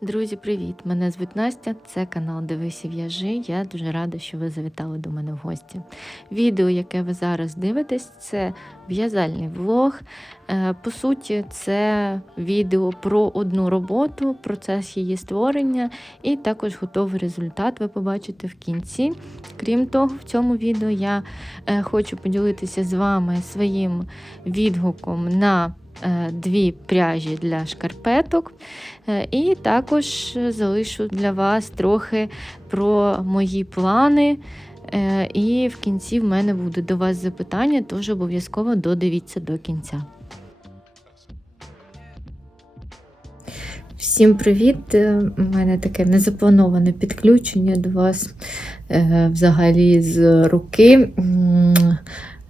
Друзі, привіт! Мене звуть Настя, це канал Дивися В'яжи. Я дуже рада, що ви завітали до мене в гості. Відео, яке ви зараз дивитесь, це в'язальний влог. Е, По суті, це відео про одну роботу, процес її створення, і також готовий результат ви побачите в кінці. Крім того, в цьому відео я е, хочу поділитися з вами своїм відгуком на дві пряжі для шкарпеток. Е, І також залишу для вас трохи про мої плани. Е, І в кінці в мене буде до вас запитання, тож обов'язково додивіться до кінця. Всім привіт! Е, У мене таке незаплановане підключення до вас е, взагалі з руки.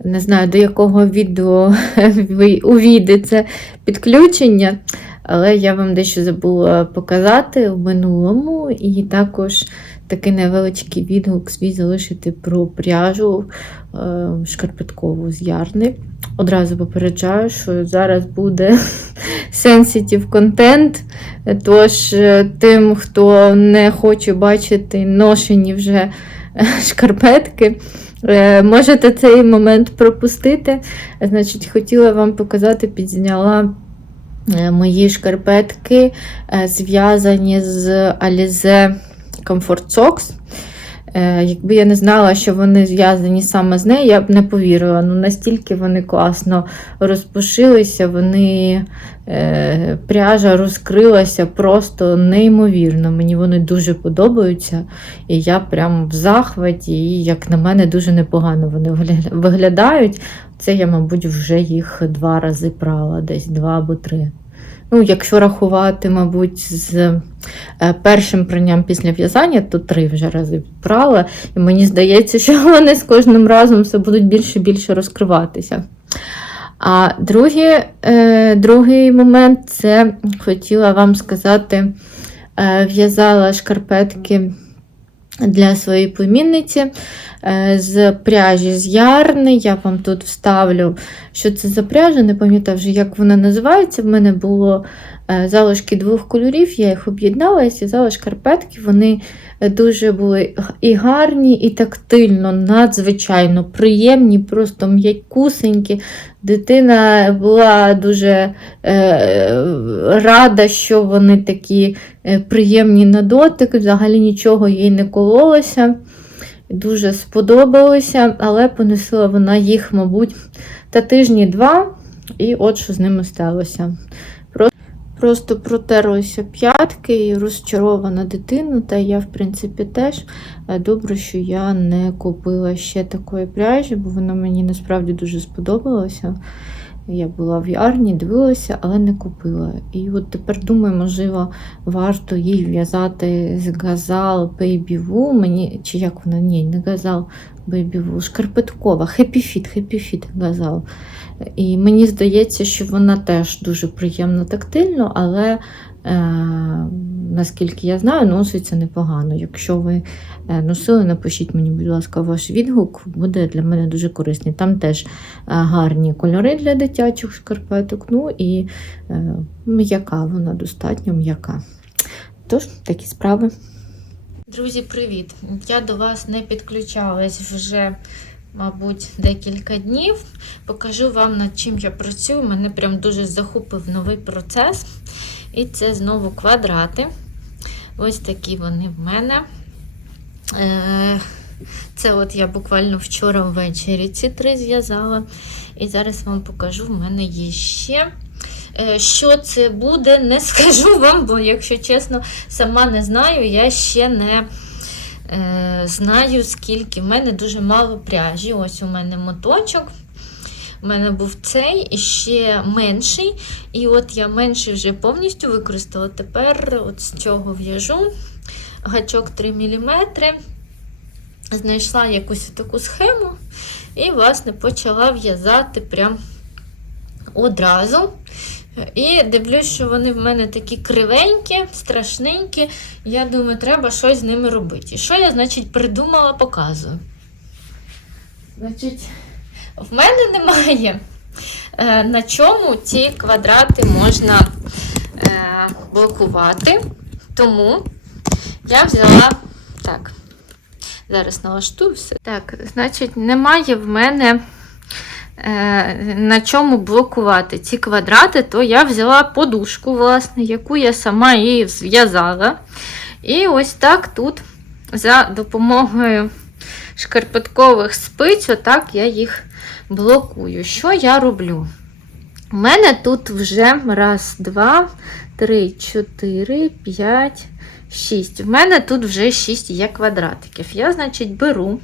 Не знаю, до якого відео ви увійдете підключення, але я вам дещо забула показати в минулому, і також такий невеличкий відгук свій залишити про пряжу е, шкарпеткову з ярни. Одразу попереджаю, що зараз буде sensitive контент. Тож е, тим, хто не хоче бачити ношені вже шкарпетки, можете цей момент пропустити. Значить, хотіла вам показати, підзняла е, мої шкарпетки, е, зв'язані з Alize Comfort Socks. Е, Якби я не знала, що вони зв'язані саме з нею, я б не повірила. Ну, настільки вони класно розпушилися, вони е, пряжа розкрилася просто неймовірно. Мені вони дуже подобаються. І я прям в захваті, і, як на мене, дуже непогано вони виглядають. Це я, мабуть, вже їх два рази прала, десь два або три. Ну, якщо рахувати, мабуть, з е, першим пранням після в'язання, то три вже рази прала. І мені здається, що вони з кожним разом все будуть більше і більше розкриватися. А другий, е, другий момент це хотіла вам сказати, е, в'язала шкарпетки для своєї племінниці е, з пряжі з ярни. Я вам тут вставлю, що це за пряжа, не пам'ятаю вже, як вона називається. В мене було залишки двох кольорів, я їх об'єднала і зв'язала шкарпетки. Вони е, дуже були і гарні, і тактильно, надзвичайно приємні, просто м'якусенькі. Дитина була дуже е, рада, що вони такі е, приємні на дотик, взагалі нічого їй не кололося. Дуже сподобалося, але понесила вона їх, мабуть, та тижні два, і от що з ними сталося. Про- Просто протерлися п'ятки і розчарована дитина, та я, в принципі, теж Е, добре, що я не купила ще такої пряжі, бо вона мені насправді дуже сподобалася. Я була в ярні, дивилася, але не купила. І от тепер думаю, можливо, варто їй в'язати з газал Baby Woo. Мені, чи як вона? Ні, не газал Baby Woo, шкарпеткова, Happy Fit, Happy Fit газал. І мені здається, що вона теж дуже приємно тактильно, але е, наскільки я знаю, носиться непогано. Якщо ви е, носили, напишіть мені, будь ласка, ваш відгук, буде для мене дуже корисний. Там теж е, гарні кольори для дитячих шкарпеток, ну і е, м'яка, вона достатньо м'яка. Тож, такі справи. Друзі, привіт! Я до вас не підключалась вже, мабуть, декілька днів. Покажу вам, над чим я працюю. Мене прям дуже захопив новий процес. І це знову квадрати. Ось такі вони в мене. Е, Це от я буквально вчора ввечері ці три зв'язала. І зараз вам покажу, в мене є ще. Е, Що це буде, не скажу вам, бо, якщо чесно, сама не знаю, я ще не знаю, скільки. В мене дуже мало пряжі. Ось у мене моточок. У мене був цей і ще менший. І от я менший вже повністю використала. Тепер от з цього в'яжу гачок 3 мм. Знайшла якусь таку схему і, власне, почала в'язати прям одразу. І дивлюсь, що вони в мене такі кривенькі, страшненькі. Я думаю, треба щось з ними робити. І що я, значить, придумала, показую. Значить, в мене немає е, на чому ці квадрати можна е, блокувати. Тому я взяла так. Зараз налаштую все. Так, значить, немає в мене на чому блокувати ці квадрати, то я взяла подушку, власне, яку я сама її зв'язала. І ось так тут за допомогою шкарпеткових спиць, отак я їх блокую. Що я роблю? У мене тут вже раз, два, три, чотири, п'ять, шість. В мене тут вже шість є квадратиків. Я, значить, беру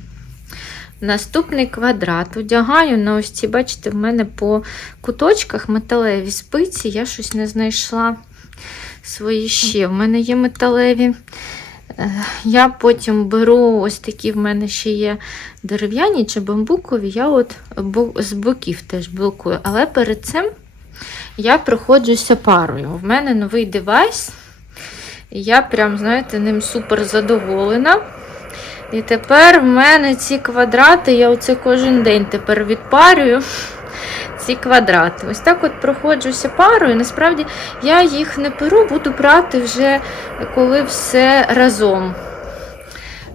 наступний квадрат, одягаю на ось ці, бачите, в мене по куточках металеві спиці, я щось не знайшла свої ще. В мене є металеві. Е, Я потім беру ось такі в мене ще є дерев'яні чи бамбукові, я от з боків теж блокую. Але перед цим я проходжуся парою. В мене новий девайс. Я прям, знаєте, ним супер задоволена. І тепер в мене ці квадрати, я оце кожен день тепер відпарюю ці квадрати. Ось так от проходжуся парою. Насправді я їх не перу, буду брати вже коли все разом.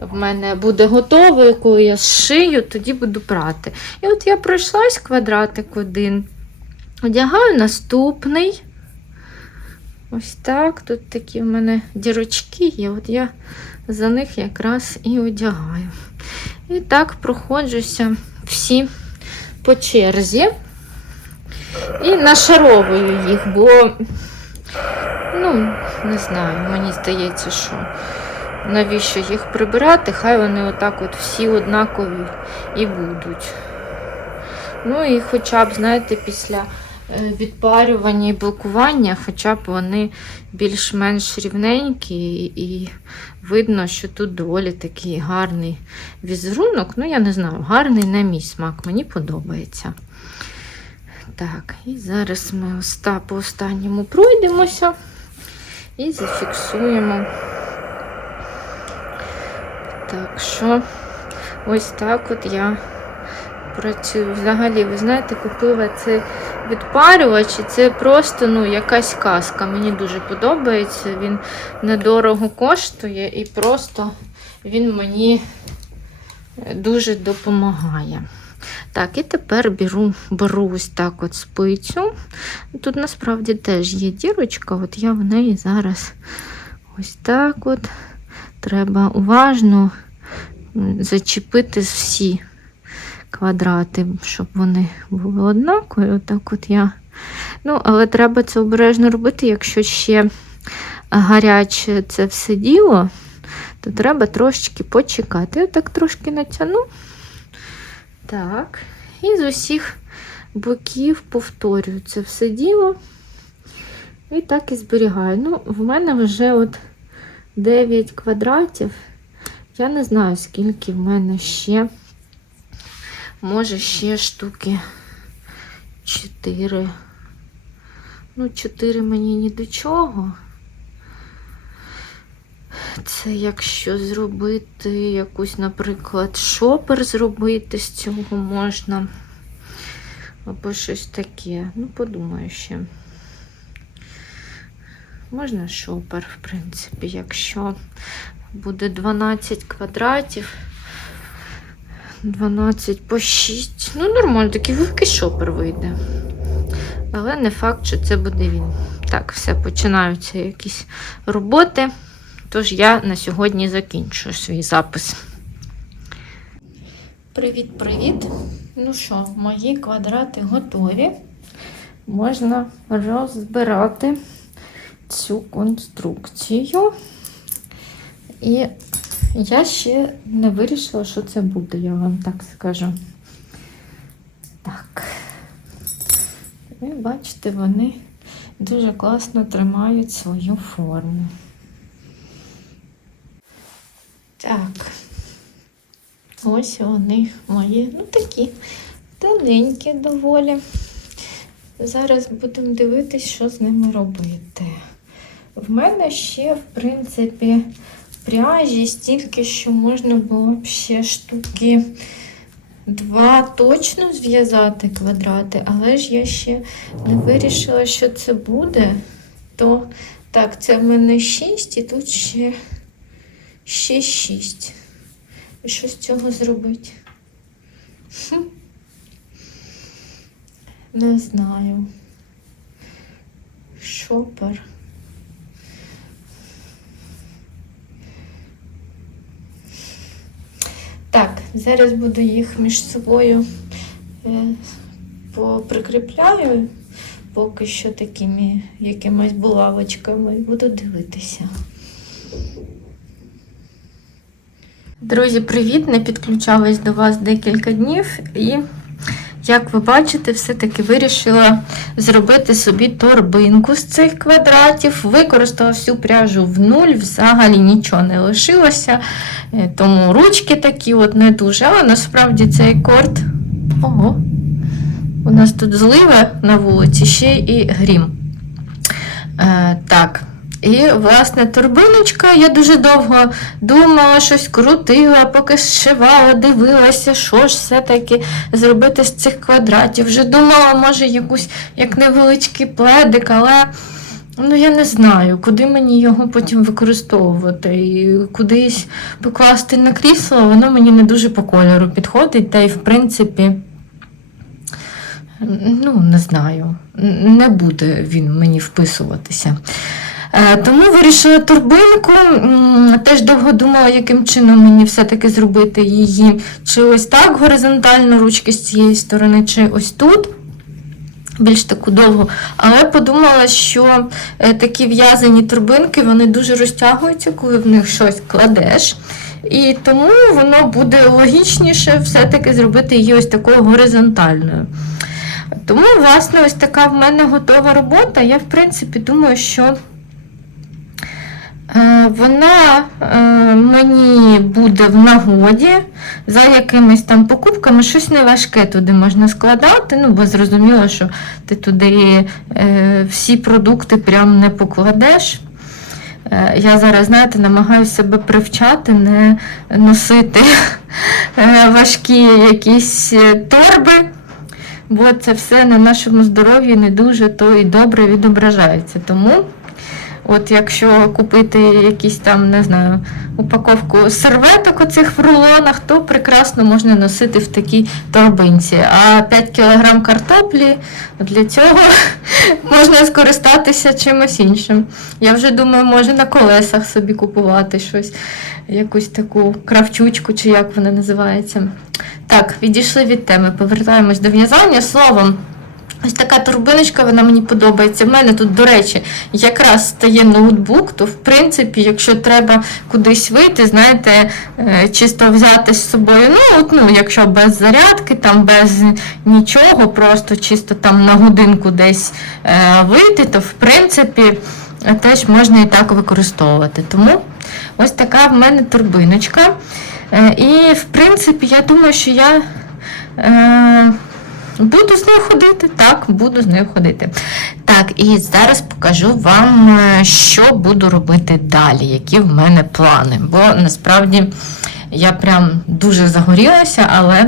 В мене буде готово, коли я зшию, тоді буду прати. І от я пройшлась квадратик один. Одягаю наступний. Ось так. Тут такі в мене дірочки є. От я за них якраз і одягаю. І так проходжуся всі по черзі. І нашаровую їх, бо, ну, не знаю, мені здається, що навіщо їх прибирати, хай вони отак от всі однакові і будуть. Ну і хоча б, знаєте, після відпарювання і блокування, хоча б вони більш-менш рівненькі і видно, що тут доволі такий гарний візерунок. Ну, я не знаю, гарний на мій смак, мені подобається. Так, і зараз ми оста по останньому пройдемося і зафіксуємо. Так що, ось так от я працюю. Взагалі, ви знаєте, купила цей відпарювач, і це просто ну, якась казка. Мені дуже подобається. Він недорого коштує і просто він мені дуже допомагає. Так, і тепер беру, беру ось так от спицю. Тут насправді теж є дірочка, от я в неї зараз ось так от треба уважно зачепити всі квадрати, щоб вони були однакові. Отак от я. Ну, але треба це обережно робити, якщо ще гаряче це все діло, то треба трошечки почекати. Я так трошки натягну. Так, і з усіх боків повторюю це все діло. І так і зберігаю. Ну, в мене вже от 9 квадратів. Я не знаю, скільки в мене ще. Може, ще штуки 4. Ну, 4 мені ні до чого. Це якщо зробити якусь, наприклад, шопер зробити з цього можна. Або щось таке. Ну, подумаю ще. Можна шопер, в принципі, якщо буде 12 квадратів. 12 по 6. Ну, нормально, такий великий шопер вийде. Але не факт, що це буде він. Так, все, починаються якісь роботи. Тож я на сьогодні закінчую свій запис. Привіт-привіт! Ну що, мої квадрати готові. Можна розбирати цю конструкцію. І я ще не вирішила, що це буде, я вам так скажу. Так. І бачите, вони дуже класно тримають свою форму. Так. Ось вони мої, ну такі тоненькі доволі. Зараз будемо дивитися, що з ними робити. В мене ще, в принципі, пряжі стільки, що можна було б ще штуки два точно зв'язати квадрати, але ж я ще не вирішила, що це буде, то Так, це в мене 6 і тут ще, ще 6. І що з цього зробити? Хм. Не знаю. Шопер. Так, зараз буду їх між собою е, поприкріпляю поки що такими якимись булавочками. Буду дивитися. Друзі, привіт! Не підключалась до вас декілька днів і, як ви бачите, все-таки вирішила зробити собі торбинку з цих квадратів. Використала всю пряжу в нуль, взагалі нічого не лишилося. Е, Тому ручки такі от не дуже, але насправді цей корт. Ого! У нас тут злива на вулиці, ще і грім. Е, так. І, власне, торбиночка. Я дуже довго думала, щось крутила, поки зшивала, дивилася, що ж все-таки зробити з цих квадратів. Вже думала, може, якусь як невеличкий пледик, але ну, я не знаю, куди мені його потім використовувати. І кудись покласти на крісло, воно мені не дуже по кольору підходить, та й в принципі. Ну, не знаю, не буде він мені вписуватися. Е, Тому вирішила турбинку. Теж довго думала, яким чином мені все-таки зробити її. Чи ось так горизонтально ручки з цієї сторони, чи ось тут. Більш таку довгу. Але подумала, що е, такі в'язані турбинки вони дуже розтягуються, коли в них щось кладеш. І тому воно буде логічніше все-таки зробити її ось такою горизонтальною. Тому, власне, ось така в мене готова робота. Я, в принципі, думаю, що вона е, мені буде в нагоді за якимись там покупками, щось неважке туди можна складати, ну, бо зрозуміло, що ти туди е, всі продукти прям не покладеш. Е, Я зараз, знаєте, намагаюся себе привчати, не носити е, важкі якісь е, торби бо це все на нашому здоров'ї не дуже то і добре відображається. Тому, от якщо купити якісь там, не знаю, упаковку серветок оцих в рулонах, то прекрасно можна носити в такій торбинці. А 5 кг картоплі для цього можна скористатися чимось іншим. Я вже думаю, може на колесах собі купувати щось, якусь таку кравчучку, чи як вона називається. Так, відійшли від теми, повертаємось до в'язання. Словом, ось така турбиночка, вона мені подобається. В мене тут, до речі, якраз стає ноутбук, то в принципі, якщо треба кудись вийти, знаєте, е, чисто взяти з собою, ну, ну, якщо без зарядки, там без нічого, просто чисто там на годинку десь е, вийти, то в принципі теж можна і так використовувати. Тому ось така в мене турбиночка. Е, І, в принципі, я думаю, що я буду з нею ходити. Так, буду з нею ходити. Так, і зараз покажу вам, е, що буду робити далі, які в мене плани. Бо насправді я прям дуже загорілася, але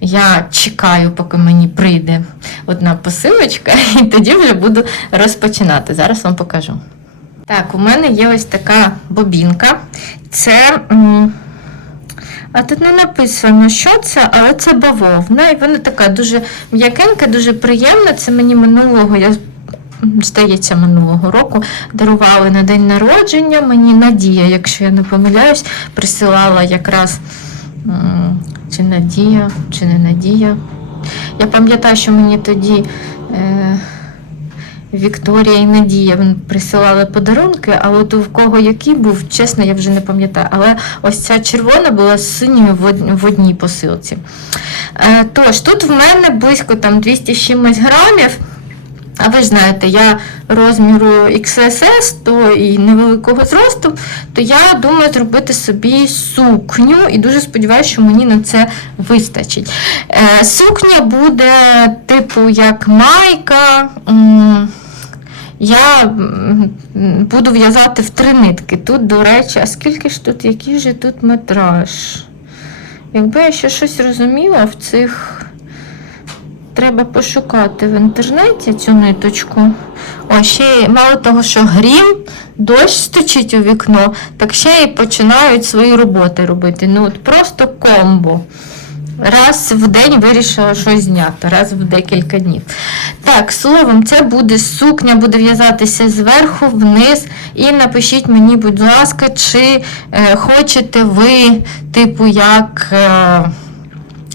я чекаю, поки мені прийде одна посилочка, і тоді вже буду розпочинати. Зараз вам покажу. Так, у мене є ось така бобінка. Це. А тут не написано, що це, але це бавовна. І вона така дуже м'якенька, дуже приємна. Це мені минулого, я здається, минулого року дарували на день народження. Мені Надія, якщо я не помиляюсь, присилала якраз чи Надія, чи не Надія. Я пам'ятаю, що мені тоді. Е, Вікторія і Надія присилали подарунки, а от у кого який був, чесно, я вже не пам'ятаю. Але ось ця червона була з синьою в одній посилці. Е, Тож, тут в мене близько там 200 чимось грамів. А ви ж знаєте, я розміру XSS, то і невеликого зросту, то я думаю зробити собі сукню і дуже сподіваюся, що мені на це вистачить. Е, сукня буде типу як майка. Я буду в'язати в три нитки. Тут, до речі, а скільки ж тут, який же тут метраж? Якби я ще щось розуміла в цих треба пошукати в інтернеті цю ниточку. О, ще мало того, що грім, дощ стучить у вікно, так ще й починають свої роботи робити. Ну, от просто комбо. Раз в день вирішила щось зняти, раз в декілька днів. Так, словом, це буде сукня, буде в'язатися зверху вниз. І напишіть мені, будь ласка, чи е, хочете ви, типу, як. Е,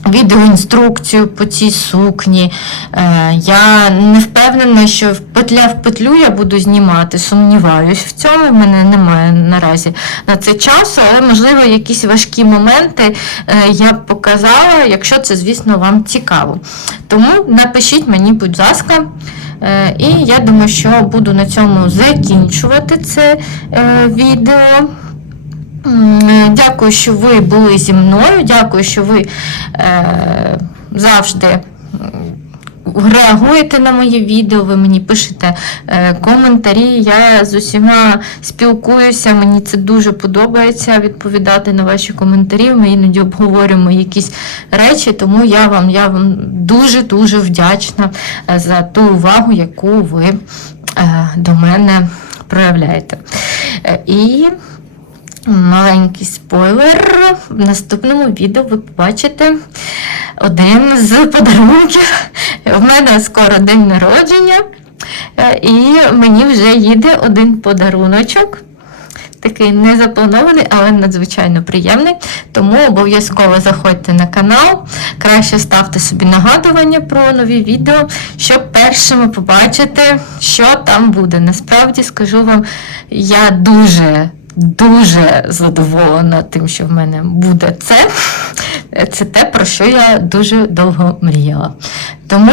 Відеоінструкцію по цій сукні. Е, я не впевнена, що петля в петлю я буду знімати, сумніваюсь в цьому. В мене немає наразі на це часу, але, можливо, якісь важкі моменти е, я б показала, якщо це, звісно, вам цікаво. Тому напишіть мені, будь ласка. Е, І я думаю, що буду на цьому закінчувати це відео. Е, Дякую, що ви були зі мною. Дякую, що ви е, завжди реагуєте на мої відео, ви мені пишете е, коментарі. Я з усіма спілкуюся, мені це дуже подобається відповідати на ваші коментарі. Ми іноді обговорюємо якісь речі, тому я вам, я вам дуже-дуже вдячна е, за ту увагу, яку ви е, до мене проявляєте. Е, І Маленький спойлер. В наступному відео ви побачите один з подарунків. У мене скоро день народження, е, і мені вже їде один подаруночок. Такий не запланований, але надзвичайно приємний. Тому обов'язково заходьте на канал. Краще ставте собі нагадування про нові відео, щоб першими побачити, що там буде. Насправді скажу вам, я дуже. Дуже задоволена тим, що в мене буде це. Це те, про що я дуже довго мріяла. Тому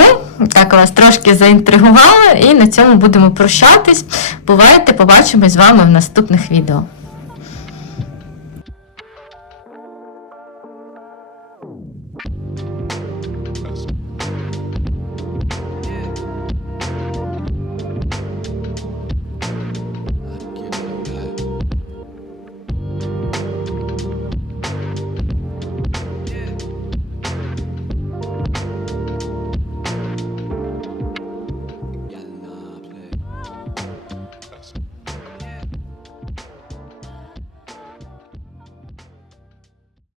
так вас трошки заінтригувала, і на цьому будемо прощатись. Бувайте, побачимось з вами в наступних відео.